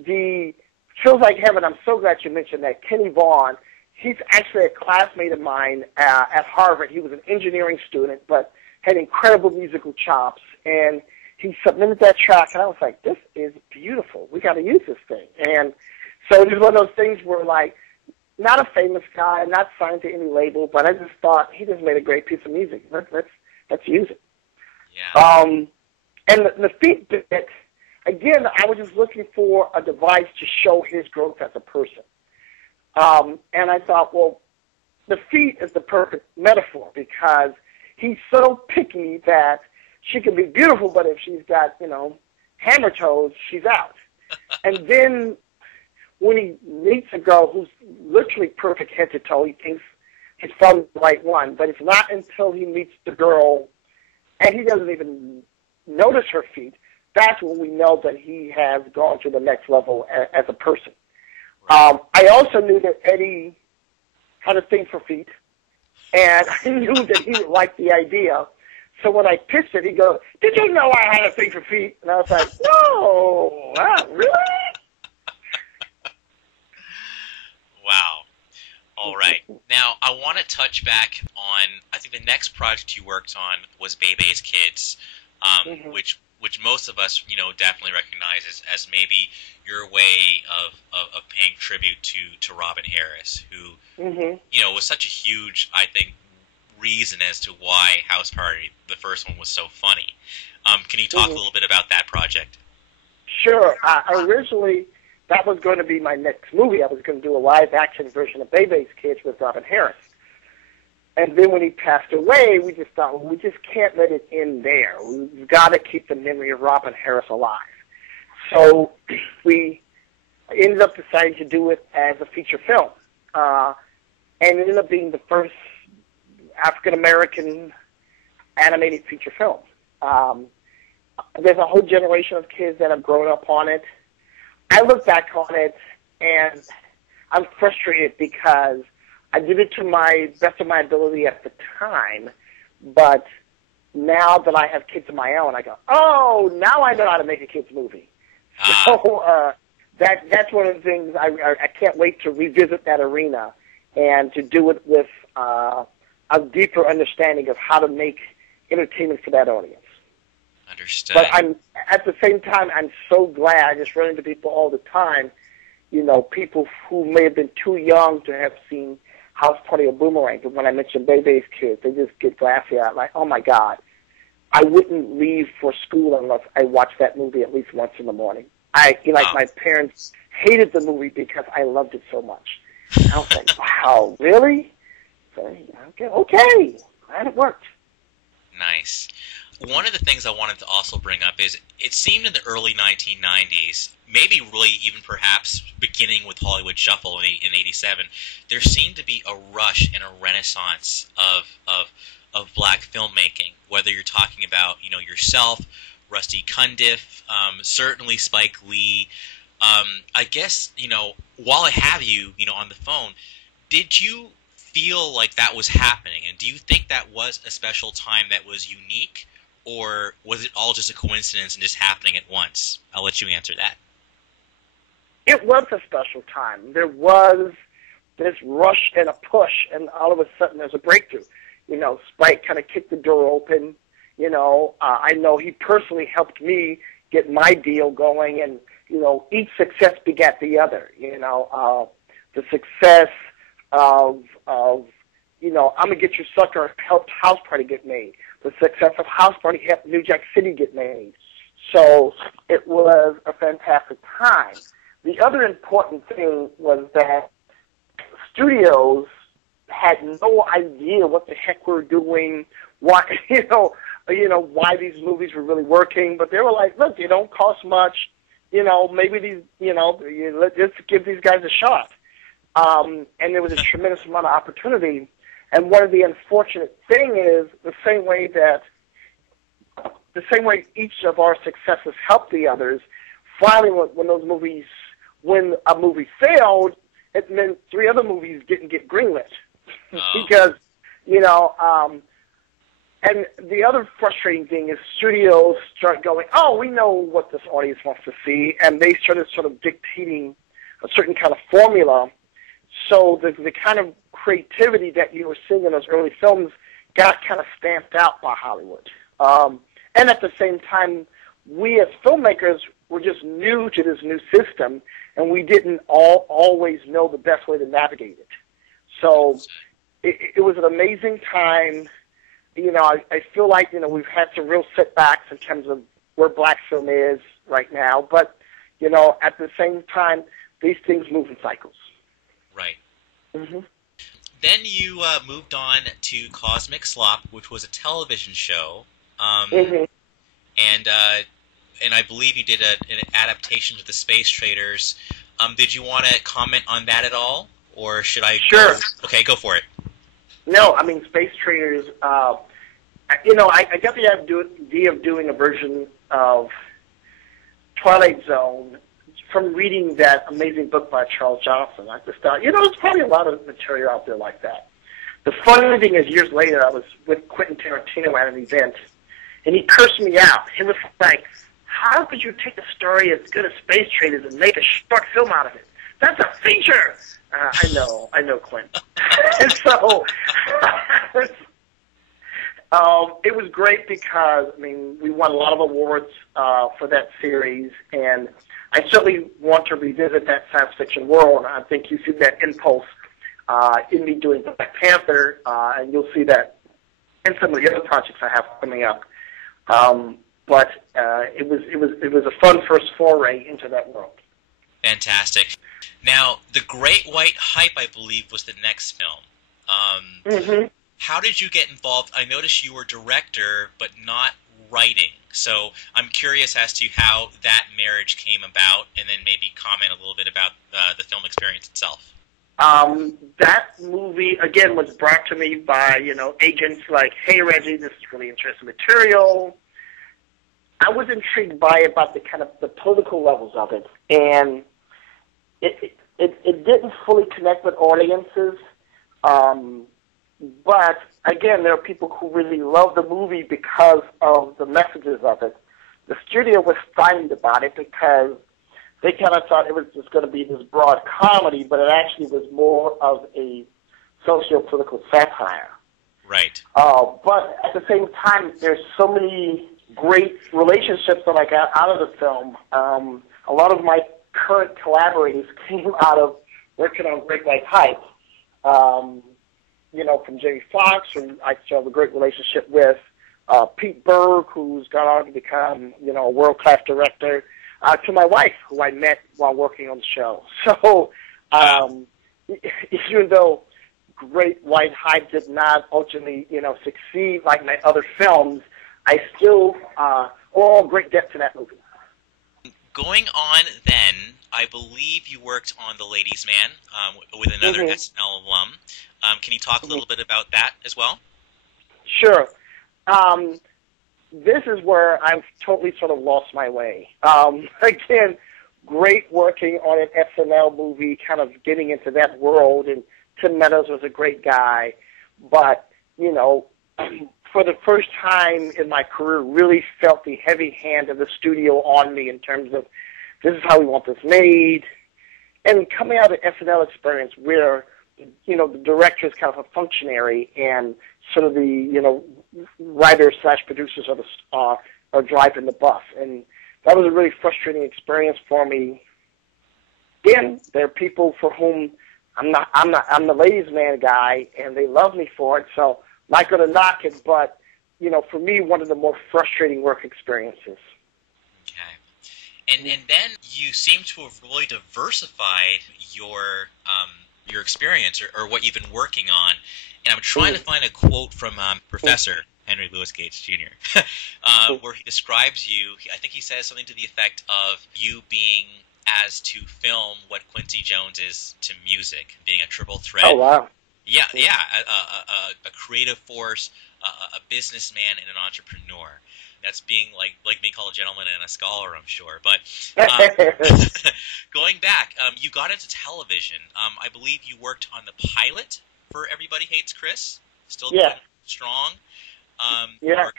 the Feels Like Heaven, I'm so glad you mentioned that. Kenny Vaughn, he's actually a classmate of mine at Harvard. He was an engineering student, but had incredible musical chops. And he submitted that track, and I was like, this is beautiful. We got to use this thing. And so it was one of those things where, like, not a famous guy, not signed to any label, but I just thought he just made a great piece of music. Let's use it. Yeah. And the feet bit, again, I was just looking for a device to show his growth as a person. And I thought, well, the feet is the perfect metaphor because he's so picky that she can be beautiful, but if she's got, hammer toes, she's out. And then when he meets a girl who's literally perfect head to toe, he thinks he's found the right one. But it's not until he meets the girl and he doesn't even notice her feet, that's when we know that he has gone to the next level as a person. I also knew that Eddie had a thing for feet, and I knew that he would like the idea. So when I pitched it, he goes, "Did you know I had a thing for feet?" And I was like, "No, really?" Wow. All right. Now, I want to touch back on, I think the next project you worked on was Bebe's Kids, which most of us, definitely recognize as maybe your way of paying tribute to Robin Harris, who, was such a huge, I think, reason as to why House Party, the first one, was so funny. Can you talk a little bit about that project? Sure. Originally, that was going to be my next movie. I was going to do a live-action version of Bebe's Kids with Robin Harris. And then when he passed away, we just thought, well, we just can't let it end there. We've got to keep the memory of Robin Harris alive. So we ended up deciding to do it as a feature film. And it ended up being the first African-American animated feature film. There's a whole generation of kids that have grown up on it. I look back on it, and I'm frustrated because I did it to my best of my ability at the time, but now that I have kids of my own, I go, oh, now I know how to make a kids movie. So that's one of the things I can't wait to revisit that arena and to do it with a deeper understanding of how to make entertainment for that audience. Understood. But at the same time, I'm so glad. I just run into people all the time, people who may have been too young to have seen House Party or Boomerang. But when I mention Bebe's Kids, they just get glassy eyed, like, oh my God, I wouldn't leave for school unless I watched that movie at least once in the morning. My parents hated the movie because I loved it so much. I was like, wow, really? So, okay, glad it worked. Nice. One of the things I wanted to also bring up is it seemed in the early 1990s, maybe really even perhaps beginning with Hollywood Shuffle in 87, there seemed to be a rush and a renaissance of black filmmaking, whether you're talking about, yourself, Rusty Cundiff, certainly Spike Lee. I guess, while I have you, on the phone, did you feel like that was happening? And do you think that was a special time that was unique? Or was it all just a coincidence and just happening at once? I'll let you answer that. It was a special time. There was this rush and a push, and all of a sudden there's a breakthrough. Spike kind of kicked the door open. I know he personally helped me get my deal going, and, each success begat the other. The success of I'm Gonna Get You Sucker helped House Party get made. The success of House Party helped New Jack City get made. So it was a fantastic time. The other important thing was that studios had no idea what the heck we were doing, why why these movies were really working, but they were like, look, they don't cost much, maybe these, let's give these guys a shot. And there was a tremendous amount of opportunity. And one of the unfortunate thing is the same way each of our successes helped the others. Finally, when a movie failed, it meant 3 other movies didn't get greenlit because And the other frustrating thing is studios start going, oh, we know what this audience wants to see, and they started sort of dictating a certain kind of formula. So the kind of creativity that you were seeing in those early films got kind of stamped out by Hollywood. And at the same time, we as filmmakers were just new to this new system, and we didn't always know the best way to navigate it. So it was an amazing time. You know, I feel like, you know, we've had some real setbacks in terms of where black film is right now, but, you know, at the same time, these things move in cycles. Right. Mm-hmm. Then you moved on to Cosmic Slop, which was a television show, Mm-hmm. and I believe you did an adaptation to the Space Traders. Did you want to comment on that at all, or should I? Sure. Okay, go for it. No, I mean, Space Traders, you know, I got the idea of doing a version of Twilight Zone from reading that amazing book by Charles Johnson. I just thought, you know, there's probably a lot of material out there like that. The funny thing is, years later, I was with Quentin Tarantino at an event, and he cursed me out. He was like, how could you take a story as good as Space Traders and make a short film out of it? That's a feature! I know, Quentin. And so, it was great because, I mean, we won a lot of awards for that series, and I certainly want to revisit that science fiction world. I think you see that impulse in me doing Black Panther, and you'll see that in some of the other projects I have coming up. But it was a fun first foray into that world. Fantastic. Now, The Great White Hype, I believe, was the next film. Mm-hmm. How did you get involved? I noticed you were director, but not writing. So I'm curious as to how that marriage came about, and then maybe comment a little bit about the film experience itself. That movie, again, was brought to me by, you know, agents like, hey, Reggie, this is really interesting material. I was intrigued by it, about the kind of the political levels of it, and it didn't fully connect with audiences. But again, there are people who really love the movie because of the messages of it. The studio was stymied about it because they kind of thought it was just going to be this broad comedy, but it actually was more of a socio-political satire. Right. But at the same time, there's so many great relationships that I got out of the film. A lot of my current collaborators came out of working on Great White Hype. You know, from Jamie Foxx, who I still have a great relationship with, Pete Berg, who's gone on to become, you know, a world-class director, to my wife, who I met while working on the show. So, even though Great White Hype did not ultimately, you know, succeed like my other films, I still all great depth to that movie. Going on then, I believe you worked on The Ladies' Man with another Mm-hmm. SNL alum. Can you talk a little bit about that as well? Sure. This is where I've totally sort of lost my way. Again, great working on an SNL movie, kind of getting into that world, and Tim Meadows was a great guy. But, you know, for the first time in my career, really felt the heavy hand of the studio on me in terms of, this is how we want this made. And coming out of the SNL experience where, you know, the director is kind of a functionary and sort of the, you know, writers/producers are driving the bus. And that was a really frustrating experience for me. Again, there are people for whom I'm the ladies' man guy, and they love me for it, so I'm not going to knock it, but, you know, for me, one of the more frustrating work experiences. Okay. And then you seem to have really diversified your experience or what you've been working on. And I'm trying to find a quote from Professor Henry Louis Gates Jr., where he describes you. I think he says something to the effect of you being as to film what Quincy Jones is to music, being a triple threat. Oh, wow. Yeah, a creative force, a businessman, and an entrepreneur. That's being like being called a gentleman and a scholar, I'm sure. But going back, you got into television. I believe you worked on the pilot for Everybody Hates Chris. Still going strong. Yeah.